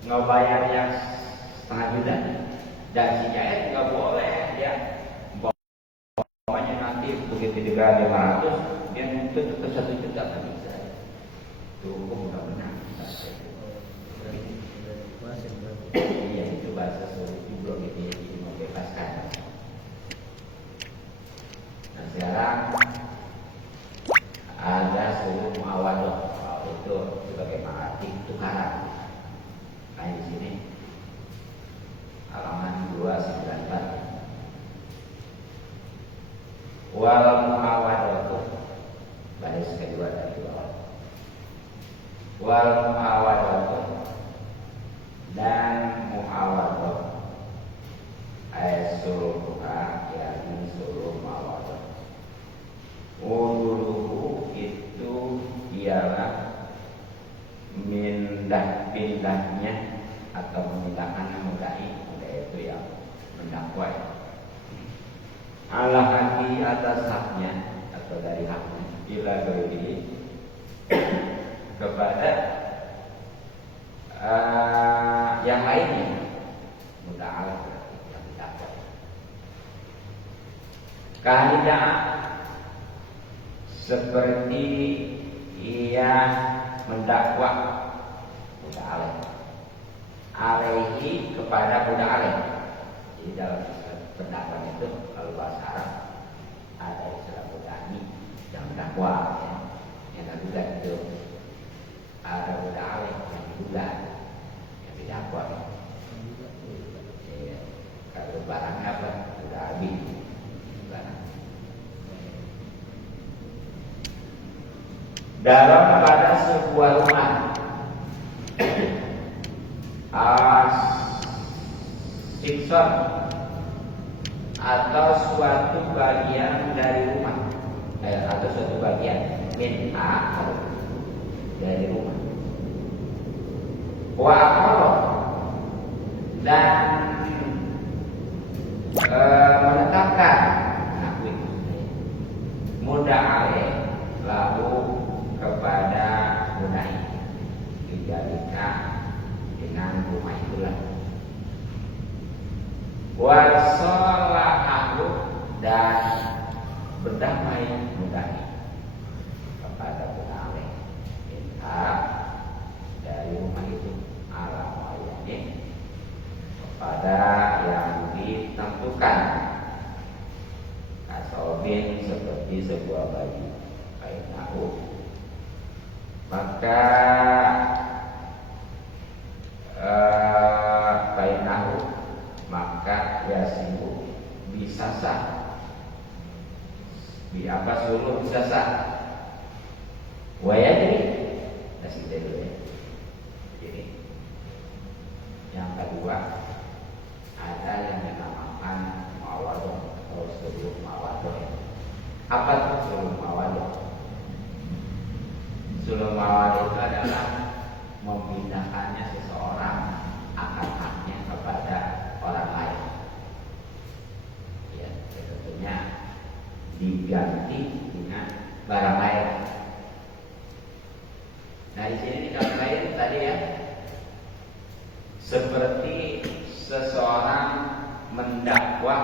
nggak bayar yang setengah juta, dan si Jahit nggak boleh dia pokoknya nanti begitu dibayar 500 dia nuntut ke 1 juta kan bisa. Itu hukum benar-benar. Iya itu bahasa suruh juga gitu ya, jadi membebaskan. Nah sekarang ada suruh muawadah, itu sebagai arti tukaran. Nah di sini halaman 294. Wal muawadah baris kedua dari bawah. Wal muawadah dan muawadah suruh tukar yakni suruh muawadah. Dulu itu ialah pindah-pindahnya atau memindahkan mudai itu yang mendakwai ala haki atas haknya atau dari haknya bila beri kepada yang lainnya mudah alat yang didakwai. Kaidah seperti ia mendakwa budak alim alaihi kepada budak alim. Jadi dalam pendakwaan itu kalau bahasa Arab ada istilah budani yang mendakwa ya. Yang tergugat itu ada budak alim yang digugat yang didakwa ya. Kalau barangnya apa sudah habis barang. Dalam pada sebuah rumah sikson atau suatu bagian dari rumah atau suatu bagian min dari rumah wa aqarra dan menetapkan mudah alaih lalu kepada munai dijadikan dengan rumah itulah wasolahahu dan berdamai munai kepada munai minta dari rumah itu ala muayyanin kepada yang ditentukan kasobin seperti sebuah baju kain tahu. Maka bainahu maka yasibu bisa sah di apa suluh bisa sah wayadri kasih dulu ya. Jadi yang kedua ada yang dinamakan mawadah atau suluh mawadah. Apa itu suluh mawadah? Suluh mawadah itu adalah memindahkannya seseorang akan haknya kepada orang lain. Ya, tentunya diganti dengan barang lain. Nah, di sini dikatakan tadi ya, seperti seseorang mendakwa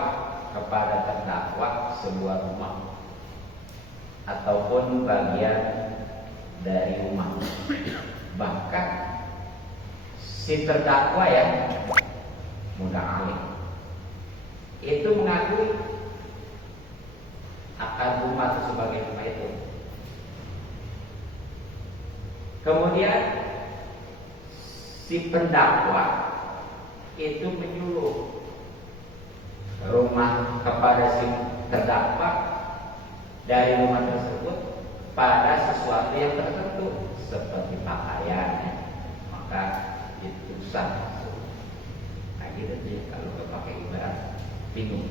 kepada terdakwa sebuah rumah ataupun bagian dari rumah. Bahkan si terdakwa ya mudah alim itu mengakui akan rumah itu sebagai rumah itu. Kemudian si pendakwa itu menyuruh rumah kepada si terdakwa dari rumah tersebut pada sesuatu yang tertentu seperti pakaian, maka itu sah. Nah gitu sih kalau pakai ibarat bingung.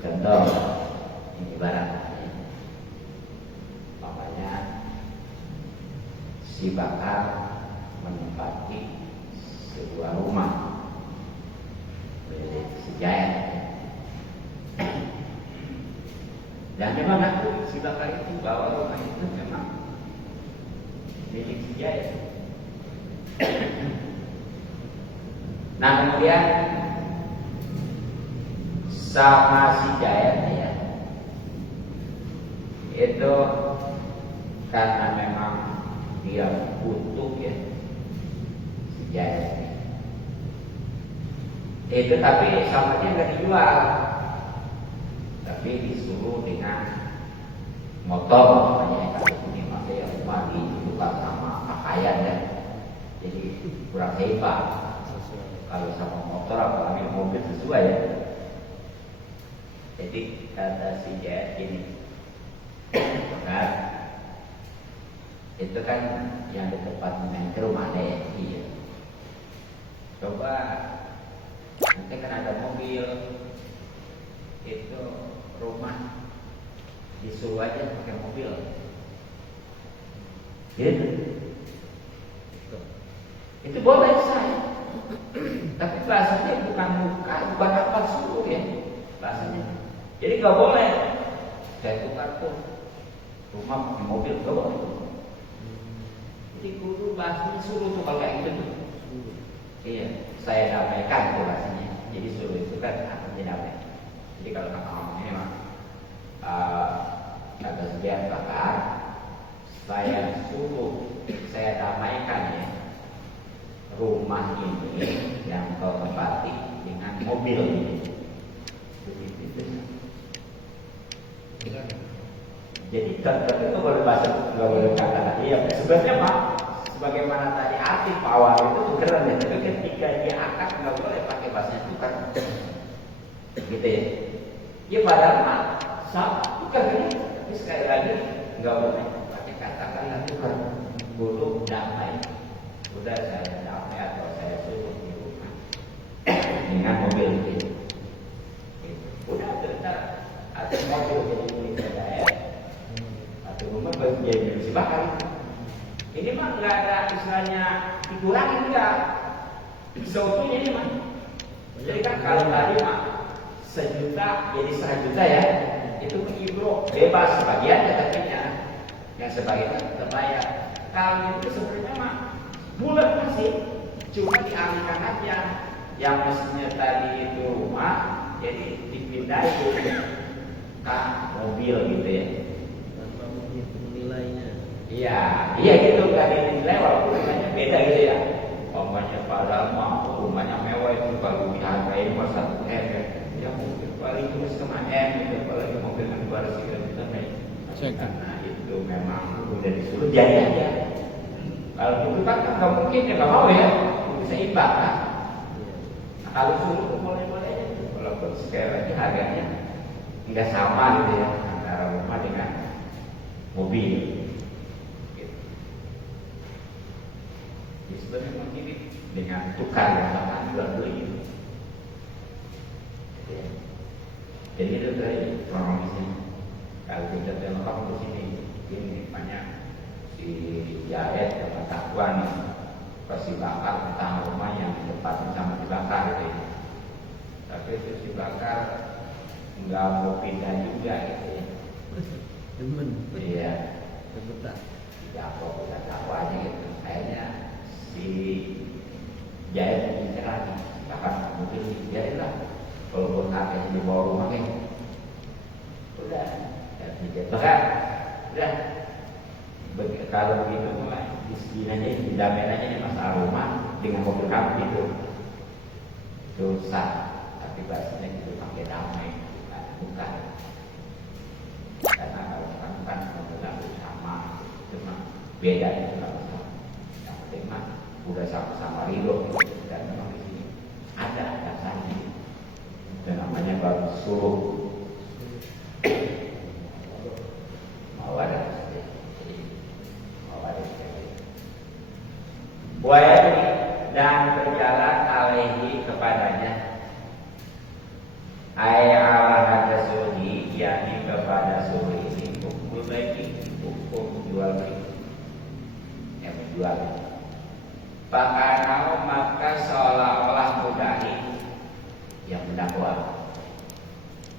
Contoh ini ibarat, makanya si bakal menempati sebuah rumah milik si Jaya. Dan memang aku si bakal itu bahwa rumah itu memang milik si Jaya. Nah kemudian sama si Jayat ya, itu karena memang dia butuh ya si Jayat itu, tapi sama dia nggak dijual, tapi disuruh dengan motor makanya kalau ini masih yang rumah ditukar sama pakaian ya, jadi kurang hebat. Kalau sama motor apalagi mobil sesuai ya. Jadi kata si Jayat ini, benar itu kan yang di tempat main ke rumah ya, iya. Coba nanti kan ada mobil itu rumah disuruh aja pakai mobil gitu. Itu boleh saya, tapi bahasanya bukan apa suruh ya bahasanya. Jadi nggak boleh saya tukar tuh rumah pakai mobil, nggak boleh. Jadi guru bahasanya suruh tuh kalau kayak gitu tuh. Iya, saya damaikan tuh bahasanya. Jadi suruh itu kan artinya damai. Jadi kalau kata ngomong ini mah kata sekian bakar, saya suruh, saya damaikan ya rumah ini yang kau tempati dengan mobil ini. Jadi tetap itu boleh bahasa, nggak boleh kata iya. Sebenarnya mah sebagaimana tadi arti pawar itu tuh keren ya, tapi ketika dia akad nggak boleh pakai bahasa tukar, gitu ya. Ya padahal mah sama tukar ini, tapi sekali lagi nggak boleh pakai kata-kata tukar. Guru damai, udah saya damai atau saya suruh di rumah dengan mobil itu. Udah bentar, ada mobil jadi milik saya, atau rumah baru jadi milik si Bakar. Ini mah nggak ada istilahnya dikurangi, enggak. Seutuhnya ini mah. Jadi kan kalau tadi mah 1 juta jadi 100 juta ya, itu ibro bebas sebagian katanya, yang sebagian terbayar. Kalau itu sebenarnya mah bulat masih, cuma dialihkan aja. Yang mestinya tadi itu rumah, jadi dipindahin ke mobil gitu ya. Tanpa menghitung nilainya. Iya gitu, nggak dinilai walaupun rumahnya beda gitu ya. Umpamanya padahal mah rumahnya mewah itu kalau dihargai cuma 1 M ya mungkin paling cuma setengah M gitu, apalagi mobil kan 200 juta nih. Karena itu memang udah disuruh jadi aja. Kalau itu kan nggak mungkin ya, nggak mau ya, bisa imbang kan. Nah, kalau suruh boleh-boleh aja, walaupun sekali lagi harganya nggak sama gitu ya antara rumah dengan mobil. Sebenarnya begini dengan tukar yang sama jual beli itu. Jadi itu dari kronologisnya. Kalau kita tengok ke sini, ini banyak si Jayat sama Takwan pasti bakar tentang rumah yang tempatnya sama dibakar gitu. Tapi itu si bakar nggak mau pindah juga gitu ya. Demen. Iya. Betah. Tidak mau kita tahu aja gitu. Akhirnya si Jayat pindah lagi, bahkan mungkin biarinlah kalau buat harganya di bawah rumah kan, udah ya pindah bahkan udah kalau begitu mulai disediakannya didamain aja nih masalah rumah dengan mobil kamu gitu dosa, tapi bahasanya itu pakai damai bukan karena kalau kamu kan mobil kamu sama cuma beda itu kalau sama yang penting mah udah sama-sama ridho dan memang di sini ada dasarnya dan namanya baru suruh mau ada Wahai dan berjalan alaihi kepadanya ay ala hada suhi yakni kepada suhi ini hukum baiki hukum jual beli yang menjual. Pakaian maka seolah-olah mudahi yang mendakwa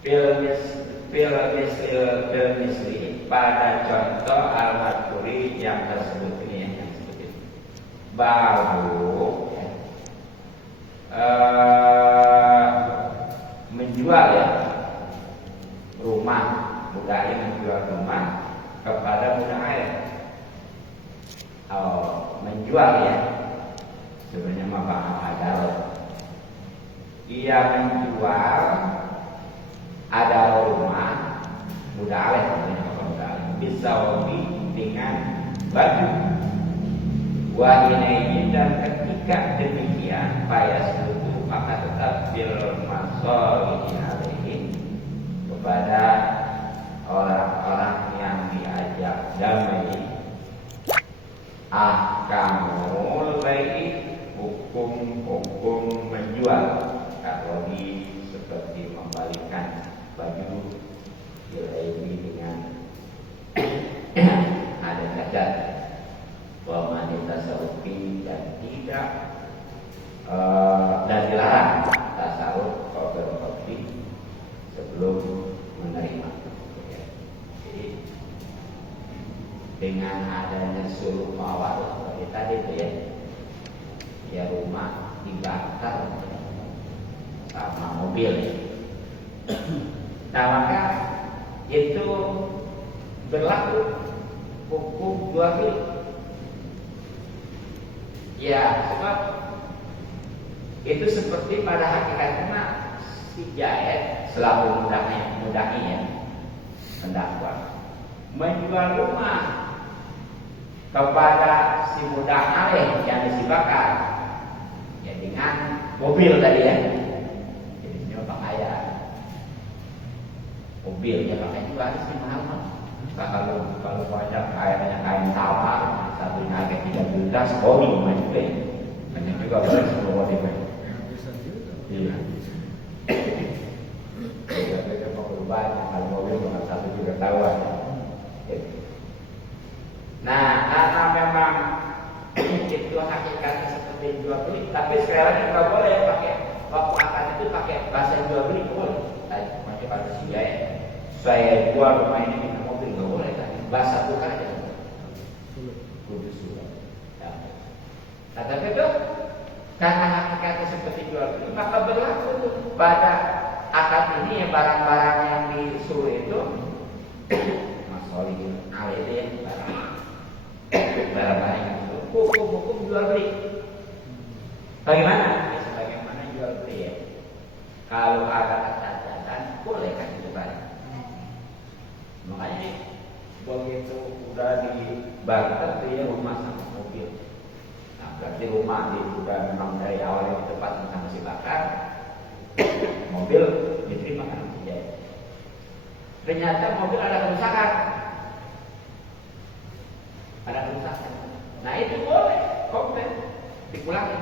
bil misli pada contoh al-madkuri yang tersebut ini yang disebut baru menjual ya rumah, budaya menjual rumah kepada budak air. Menjual ya, sebenarnya mah bahasa adal. Ia menjual ada rumah budak air, sebenarnya mah budak air. Bisa hobi dengan baju. Wahinaini, dan ketika demikian payah seluruh maka tetap bil masolihin alaihi kepada orang-orang yang diajak damai ahkamul bai'i, hukum-hukum menjual karodi seperti membalikan baju ini dengan ada cacat wanita sauki dan tidak dan dilarang tasawuf kopi sebelum menerima. Jadi dengan adanya suruh mawar seperti tadi itu ya rumah dibakar sama mobil. Nah maka itu berlaku hukum jual beli. Ya, sebab itu seperti pada hakikatnya si Jaed selaku mudahi ya, mendakwa menjual rumah kepada si budak alih yang disibakar ya dengan mobil tadi ya. Jadi ini pakaian mobilnya pakai juga harus mahal. Kalau banyak kain tawar satu harga 3 juta sekali juga banyak juga boleh semua di mana. Iya. Jadi mau banyak kalau mobil cuma 1 juta tawar. Nah, karena memang itu hakikatnya seperti jual beli, tapi sekarang nggak boleh pakai waktu akad itu pakai bahasa jual beli boleh. Macam bahasa saya jual rumah ini minta mobil nggak boleh kan? Bahasa bukan aja. Kudus sudah. Nah, tapi itu karena hakikatnya seperti jual beli, maka berlaku pada akad ini ya barang-barang yang disuruh itu masolihin alih ya barang-barang yang disuruh hukum jual beli. Bagaimana? Ya, sebagaimana jual beli ya. Kalau ada catatan boleh kan dibayar. Makanya begitu udah dibakar dia rumah sama mobil. Nah berarti rumah dia sudah memang dari awal di tempat sama si bakar, mobil diterima kan ya. Ternyata mobil ada kerusakan, Nah itu boleh komplain dipulangin.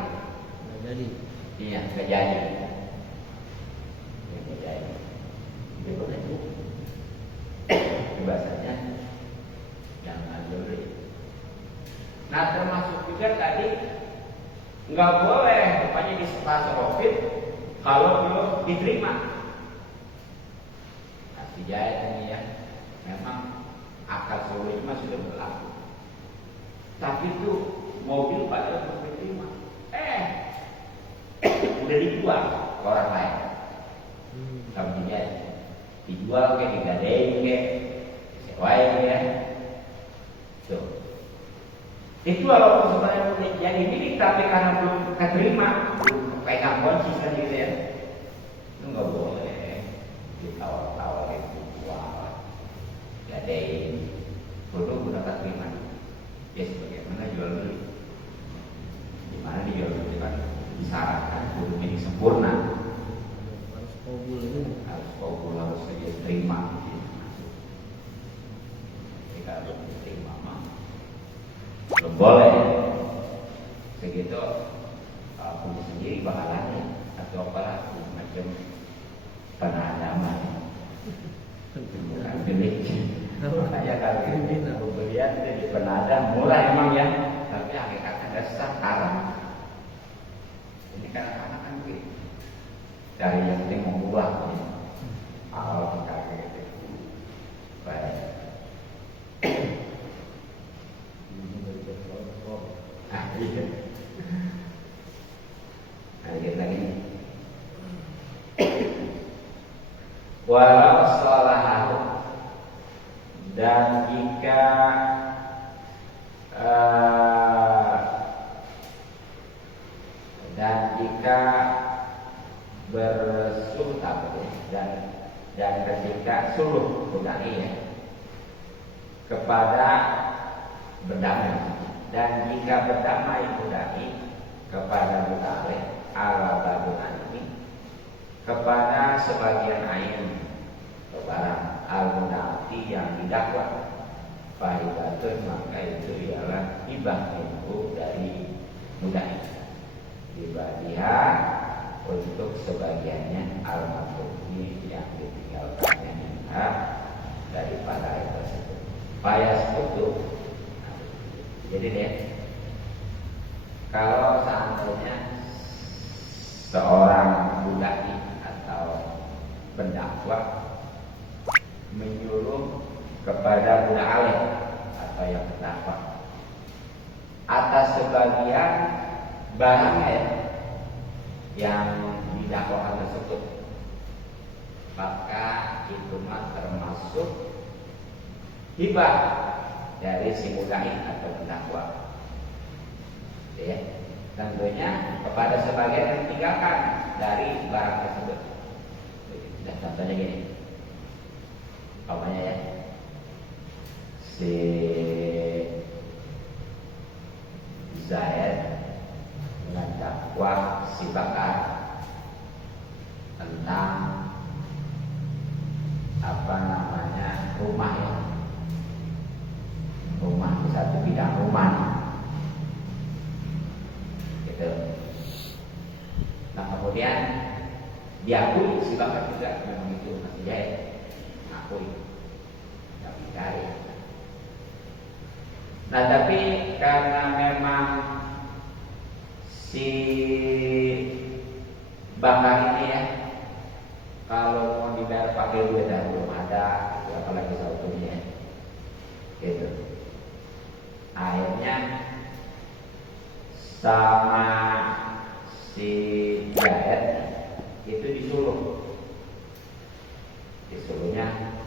Nggak jadi. Iya nggak jadi. Itu boleh tuh. Bahasanya jangan beli. Nah termasuk juga tadi nggak boleh rupanya di fase COVID kalau belum diterima. Nah, Jaed ini ya memang akad sulit mah sudah berlaku. Tapi itu mobil pada belum diterima. Udah dijual ke orang lain. Kamu Jaed dijual kayak digadein kayak sewain ya. Tuh. Itu walaupun sebenarnya udah jadi milik tapi karena belum keterima, belum pegang kunci kan gitu ya. Itu nggak boleh ditawar-tawar itu jual, gadein, belum udah keterima. Ya sebagaimana jual beli. Dimana dijual beli kan disyaratkan kudu jadi sempurna. Harus kabul itu. Harus diterima. Jika belum diterima mah belum boleh. Segitu punya sendiri bakalannya atau apa macam penanaman bukan milik. Makanya kalau kita pembelian jadi penadam murah emang ya, tapi hakikatnya dasar haram. Ini kan anak-anak kan begitu. Dari yang penting mengubah awal kita gitu. Baik. Iya. Nah, kita lagi walau sholahahu, dan jika bersuhbah dan ketika suluh budai ya, kepada berdamai, dan jika berdamai budai kepada budai ala badunan ini, kepada sebagian ain atau barang al-mudati yang didakwa, fahidatun, maka itu ialah hibah minhu dari mudai, hibah dia untuk sebagiannya al-makruhi yang ditinggalkannya minha daripada ayat tersebut. Payas itu, jadi deh, kalau seandainya seorang budai atau pendakwa menyuruh kepada budak alim atau yang terdakwa atas sebagian barangnya yang didakwakan tersebut, maka itu termasuk hibah dari si mudai atau pendakwa. Ya, tentunya kepada sebagian yang ditinggalkan dari barang tersebut. Dan contohnya gini, umpamanya ya, si Zaid mendakwa si Bakar tentang rumah ya, rumah di satu bidang rumah gitu. Nah kemudian diakui si Bakar juga memang itu masih Zaid, mengakui, tapi cari. Nah tapi karena memang si Bakar ini ya, kalau mau dibayar pakai duit dan belum ada, apalagi sautunya gitu. Akhirnya sama si Zaid itu disuruhnya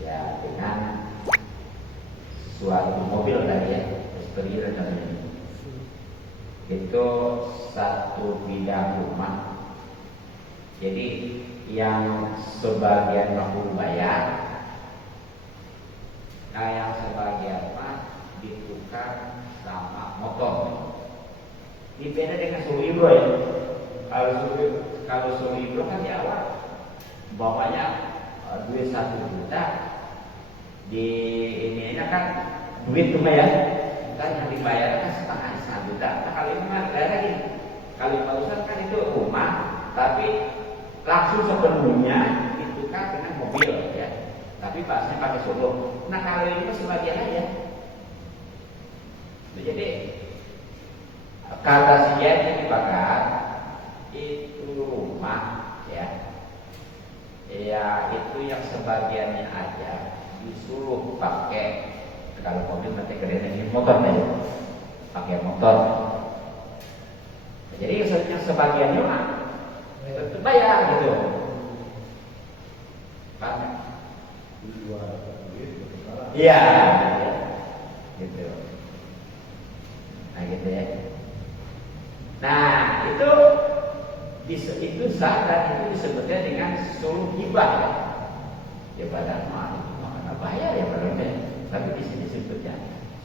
ya dengan suatu mobil tadi ya, istri dan itu satu bidang rumah. Jadi yang sebagian mampu bayar, nah yang sebagian mah ditukar sama motor. Ini beda dengan suruh ibro ya. Kalau suruh ibro kan di awal bawanya duit 1 juta, di ini kan duit cuma ya, kan yang dibayar kan setengah 1 juta. Nah kalau ini mah lagi, kalau barusan kan itu rumah, tapi langsung sepenuhnya ditukar dengan mobil ya, tapi bahasanya pakai solo. Nah kalau ini sebagian aja. Jadi kata si Zaid yang dibakar itu rumah ya, ya itu yang sebagiannya aja disuruh pakai. Kalau mobil nanti keren ini motor aja, pakai motor. Jadi yang sebagiannya mah itu bayar gitu. Paham? Iya, gitu. Nah gitu ya. Nah itu sah dan itu disebutnya dengan suluh hibah ya. Ya padahal mana bayar ya padahal. Tapi di sini disebutnya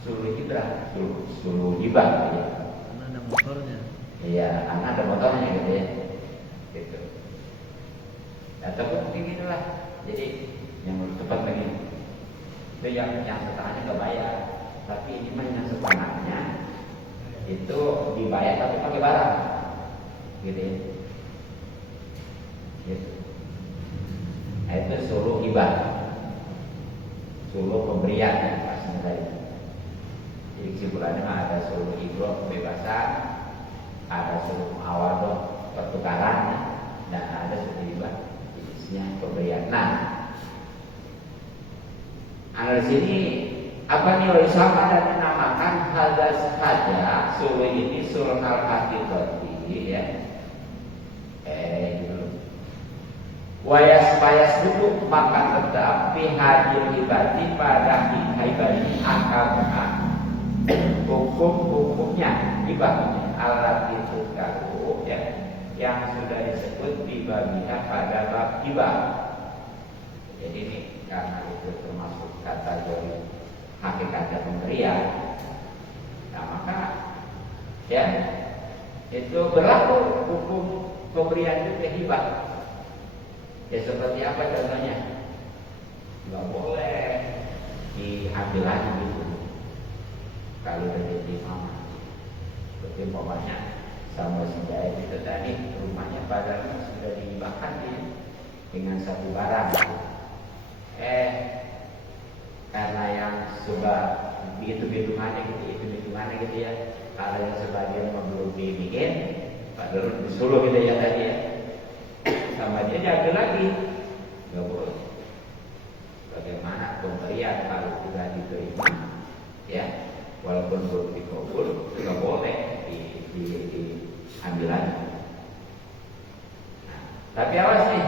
suluh hibah, suluh hibah ya. Karena ada motornya. Iya, karena ada motornya gitu ya. Gitu. Ataupun mungkin itulah. Jadi yang tepat begini. Itu yang setengahnya nggak bayar, tapi ini mah yang setengahnya itu dibayar tapi pakai barang, gitu ya. Gitu. Nah, itu suruh hibah, suruh pemberian ya, maksudnya tadi. Jadi kesimpulannya ada suruh ibroh kebebasan, ada suruh awadoh pertukaran, dan ada suruh hibah jenisnya pemberian. Nah, di sini apa nih oleh sama dan dinamakan hadas saja suruh ini suruh al hakikati ya. Gitu. Wayas duduk maka tetap bihadil ibadi pada ibadi akal hukum-hukumnya ibadahnya alat itu kalau ya yang sudah disebut ibadah pada bab ibadah. Jadi ini karena itu termasuk kategori hakikat pemberian, nah maka ya itu berlaku hukum pemberian itu hibah. Ya seperti apa contohnya? Nggak boleh diambil lagi gitu kalau terjadi mama. Seperti umpamanya sama si Jaya itu tadi rumahnya padahal sudah dihibahkan dengan satu barang. Karena yang sudah hitungannya gitu ya. Kalau yang sebagian belum dibikin, padahal disuruh gitu ya tadi ya. Sama dia diambil lagi, nggak boleh. Bagaimana pemberian kalau sudah diterima, ya, walaupun belum dikabul, nggak boleh diambil lagi. Nah, tapi awas nih,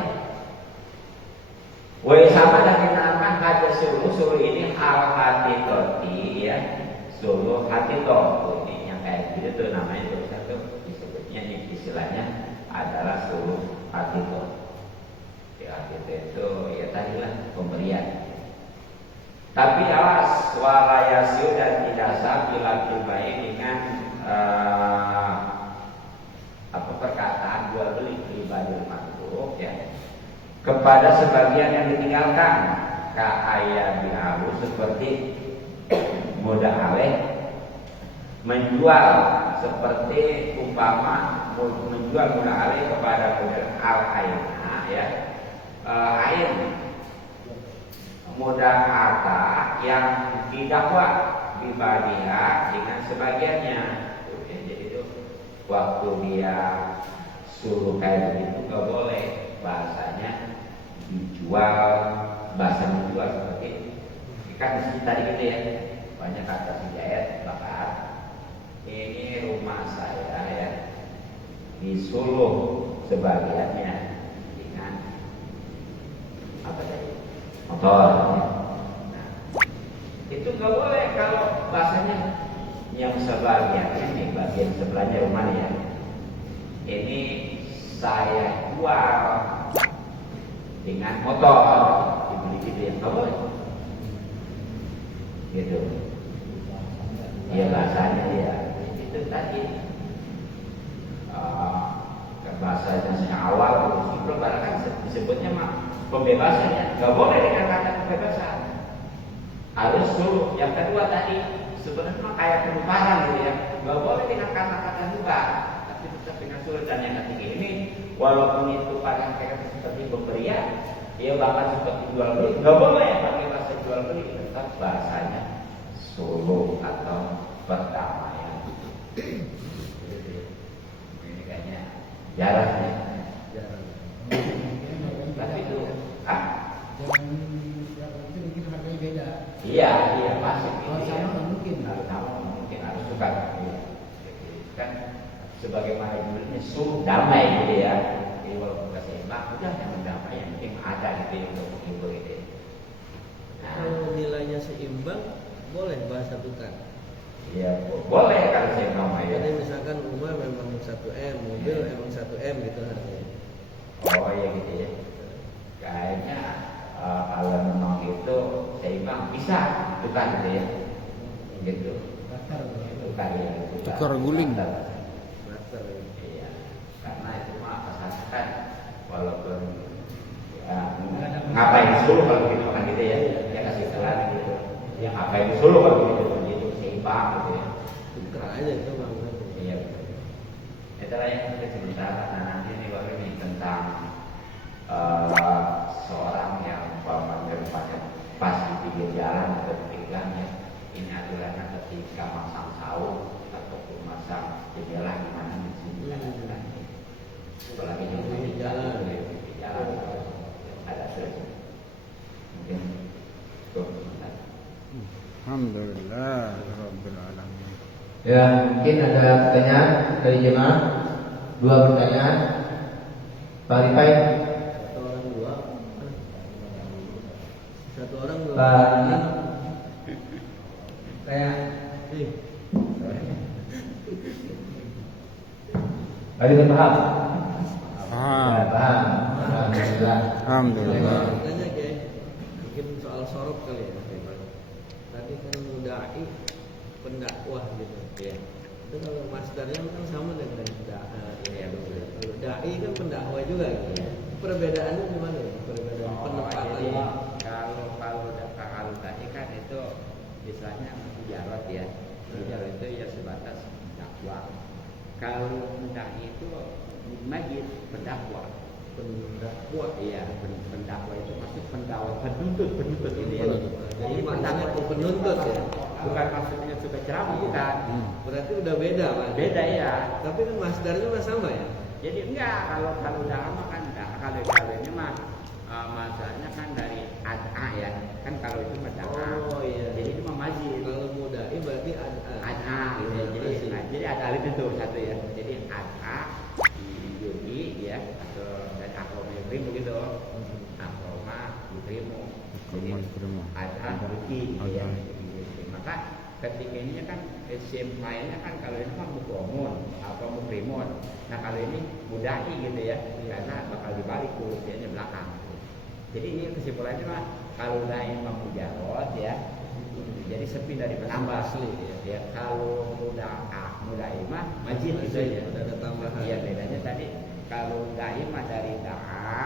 woi sama dengan nama kata suruh ini al hati toti ya, suruh hati to ini yang kayak gitu tuh namanya tuh satu disebutnya istilahnya adalah suruh hati to. Ya hati itu ya tadilah pemberian. Tapi awas suara yasir dan tidak sah bila baik dengan perkataan jual beli pribadi makruh ya kepada sebagian yang ditinggalkan kaya biharu seperti mudah aleh menjual seperti umpama menjual mudah aleh kepada al ain ya ain mudah harta yang didakwa dibandingkan dengan sebagiannya. Jadi itu waktu dia suruh kayak begitu nggak boleh bahasanya dijual, bahasa menjual seperti kan tadi gitu ya banyak kata Hidayat bakar ini rumah saya ya disuruh sebagiannya dengan apa tadi motor. Nah, itu nggak boleh kalau bahasanya yang sebagian ini bagian sebelahnya rumahnya ini saya jual dengan motor dibeli gitu ya nggak boleh gitu ya bahasanya ya itu tadi bahasanya awal sebelum barang disebutnya mah pembebasannya nggak boleh dengan kata pembebasan harus dulu yang kedua tadi sebenarnya kayak penukaran gitu ya nggak boleh dengan kata-kata tukar tapi tetap dengan surat dan yang ketiga ini walaupun itu pada kayak seperti pemberian dia bahkan seperti jual beli nggak boleh pakai bahasa jual beli tetap bahasanya suluh atau perdamaian. Ini kayaknya jarang ya. Tapi itu itu mungkin harganya beda. Iya pasti. Kalau sama mungkin. Mungkin harus tukar. Kan sebagaimana judulnya suruh damai gitu ya. Jadi walaupun nggak seimbang, udah yang mendamai yang penting ada gitu yang untuk menghibur gitu. Nah, kalau nilainya seimbang, boleh bahasa tukar. Iya, boleh kalau seimbang ya. Jadi misalkan rumah memang 1M, mobil emang 1M gitu harganya. Oh iya gitu ya. Kayaknya kalau memang itu seimbang bisa tukar gitu ya. Gitu. Tukar ya. Tukar guling. Iya. Karena itu mah pasaran walaupun ya, ngapain disuruh kalau gitu kan gitu ya. Ya kasih telan gitu. Ya ngapain disuruh kalau gitu seimbang gitu ya. Tukar aja itu bang. Iya. Itulah yang kita sebentar. Nah nanti ini baru ini tentang seorang yang rupanya pas di pinggir jalan atau di pinggangnya ini aturannya ketika masang saung ataupun masang jendela di mana di sini apalagi di jalan ada terus mungkin Alhamdulillah Rabbil Alamin. Ya, mungkin ada pertanyaan dari jemaah. 2 pertanyaan. Pak Rifai. Satu orang 2 Pak kayak Ada yang paham? Ya, Paham. paham. Alhamdulillah. Alhamdulillah. Tanya kayak mungkin soal sorok kali ya. Tadi kan mudai pendakwah gitu. Iya. Itu kalau masdarnya kan sama dengan Iya, betul. Kalau dai kan pendakwah juga gitu. Perbedaannya gimana ya? Perbedaan penempatannya. Kalau tadi kan itu misalnya mujarot ya. Mujarot itu ya sebatas dakwah. Kalau mendaki itu majid pendakwah. Pendakwah. Iya, pendakwah itu maksud penuntut ini ya. Jadi maknanya penuntut ya. Bukan maksudnya suka ceramah bukan. Berarti udah beda, Pak. Beda ya. Tapi kan masdarnya mah sama ya. Jadi enggak kalau dakwah kan enggak. Kalau ini mah masanya kan dari ad'a ya. Kan kalau itu mah dakwah. Oh iya. Jadi itu mah majid. Kalau mudai berarti Ad'a gitu ya. Jadi ada alif itu satu ya. Jadi ad'a yudi ya atau dan akroma yukrimu gitu. Akroma yukrimu. Jadi ad'a yudi ya. Maka ketika ini kan isim lainnya kan kalau ini mah mukromun atau mukrimun. Nah kalau ini mudai gitu ya. Karena bakal dibalik tulisnya belakang. Jadi ini kesimpulannya mah kalau daim mujarrad ya. Jadi sepi dari penambah asli ya. Kalau mudaimah majid gitu ya. Ada tambahan. Iya bedanya tadi kalau daimah dari da'a,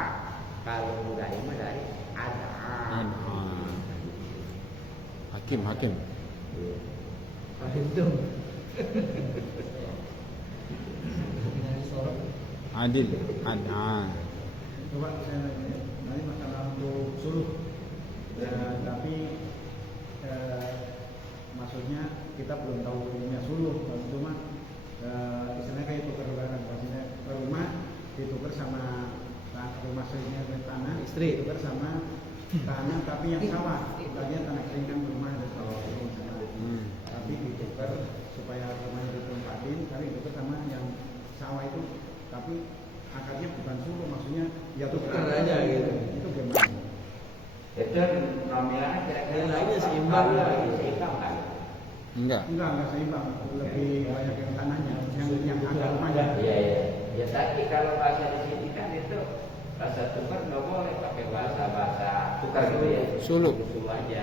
kalau mudaimah dari ad'a. Hakim. Antum. Adil. Adhan. Coba saya nanya, nanti masalah untuk suluh, tapi maksudnya kita belum tahu ininya suluh, cuma istilahnya kayak tukar barang, maksudnya ke rumah ditukar sama rumah seringnya tanah, Istri. ditukar sama tanah tapi yang sawah, tadinya tanah kering kan rumah ada sawah itu misalnya, tapi ditukar supaya rumahnya ditempatin, tapi ditukar sama yang sawah itu, tapi akarnya bukan suluh, maksudnya ya Tukar aja gitu. Itu gimana? Itu nominalnya kira-kira Nilainya seimbang ya. Seimbang kan? Enggak. Enggak seimbang, lebih banyak yang tanahnya, yang akar rumahnya. Iya. Ya tadi kalau bahasa di sini kan itu bahasa tukar nggak boleh pakai bahasa tukar gitu ya. Suluk. Itu aja.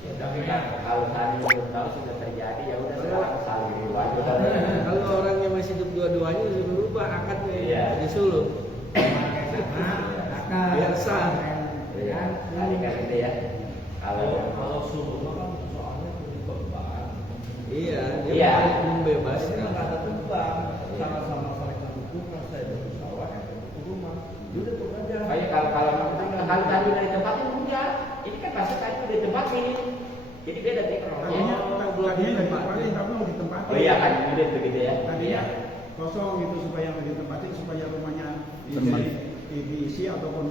Ya tapi kan kalau tadi belum tahu sudah terjadi ya udah sekarang saling dulu aja. Kalau orangnya masih hidup dua-duanya disuruh berubah akadnya Iya. disuluh. Akar. Biar sah. Iya. Tadi kan itu ya. Kalau suruh kan soalnya beban. Iya, dia Iya. membebaskan. Kata tebang, sama-sama saling mendukung, saya dari sawah, ke rumah. Udah tuh aja. kayak kalau tadi dari tempat itu enggak. Ini kan bahasa tadi dari tempat ini. Jadi beda teknologi. Tadinya dari tempatin, tapi mau ditempatin. Oh iya kan udah begitu ya. Tadinya kosong itu supaya nggak ditempatin, supaya rumahnya diisi ataupun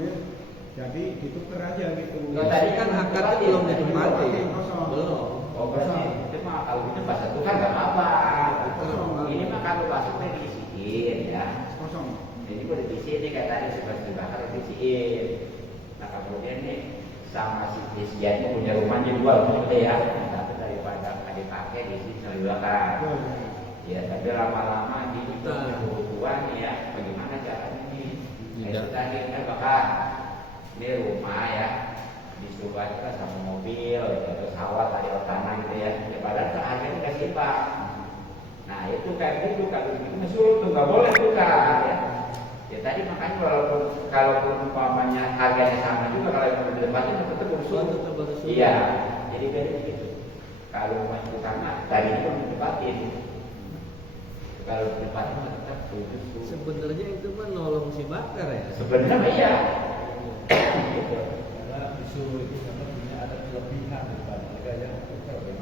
jadi ditukar aja gitu. Nggak, Tadi kan akadnya belum ditempati. Kosong. Belum. Oh berarti itu mah kalau gitu bahasa tukar nggak apa-apa. Ini mah kalau masuknya diisiin ya. Kosong. Ini boleh diisiin nih kayak tadi seperti dibakar diisiin. Nah kemudian nih sama si isiannya punya rumahnya dua gitu ya. Tapi daripada nggak dipakai diisi sekali bakar. Ya tapi lama-lama di kebutuhan ya. Bagaimana caranya nih? Itu tadi kan bakar. Ini rumah ya. Disuruh aja sama mobil atau sawah tadi atau tanah gitu ya. Ya padahal harganya nggak seimbang. Nah itu kayak gitu kalau begitu mesul tuh nggak boleh tukar ya. Ya tadi makanya kalaupun umpamanya harganya sama juga kalau yang di tempatnya tetap berusul. Iya. Jadi beda gitu. Kalau masih utama tadi itu ditempatin. Kalau tempatnya tetap berusul. Sebenarnya itu mah nolong si bakar ya. Sebenarnya iya. Gitu. Disuruh itu karena punya ada kelebihan daripada mereka yang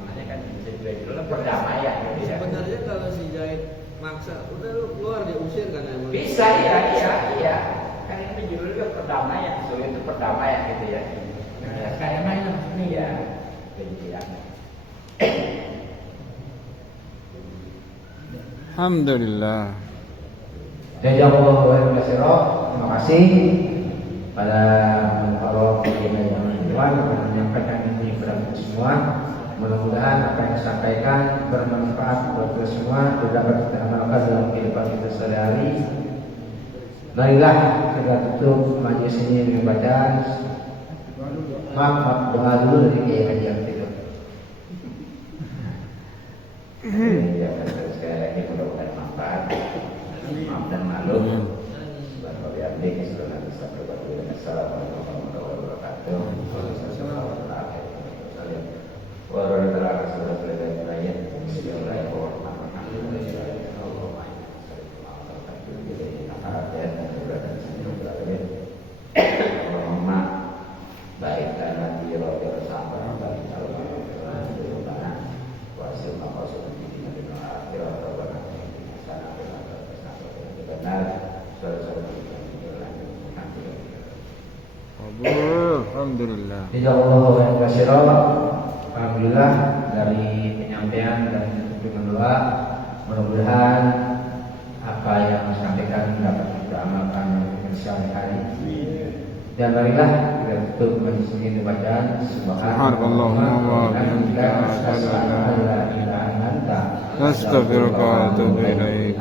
Makanya kan bisa juga perdamaian gitu ya. Sebenarnya kalau si Jahit maksa, udah lu keluar diusir kan emang. Bisa iya. Kan ini judulnya perdamaian, so itu perdamaian gitu ya. Ya kayak main maksudnya ya. Alhamdulillah. Jazakallahu khairan katsiran. Terima kasih pada Allah akan menyampaikan ini kepada kita semua. Mudah-mudahan apa yang disampaikan bermanfaat buat kita semua dan dapat kita amalkan dalam kehidupan kita sehari-hari. Marilah kita tutup majelis ini dengan bacaan maaf doa dulu dari Kiai Haji Aktif. Ya, sekali lagi mudah-mudahan manfaat. Maaf dan maklum. Assalamualaikum warahmatullahi wabarakatuh. Alhamdulillah. Jazakallahu khairan. Alhamdulillah dari penyampaian dan dengan doa, mudah-mudahan apa yang disampaikan dapat kita amalkan dengan sehari-hari. Dan marilah kita tutup majelis ini bacaan Subhanallahumma wa bihamdika asyhadu an la ilaha illa anta astaghfiruka wa atubu ilaik.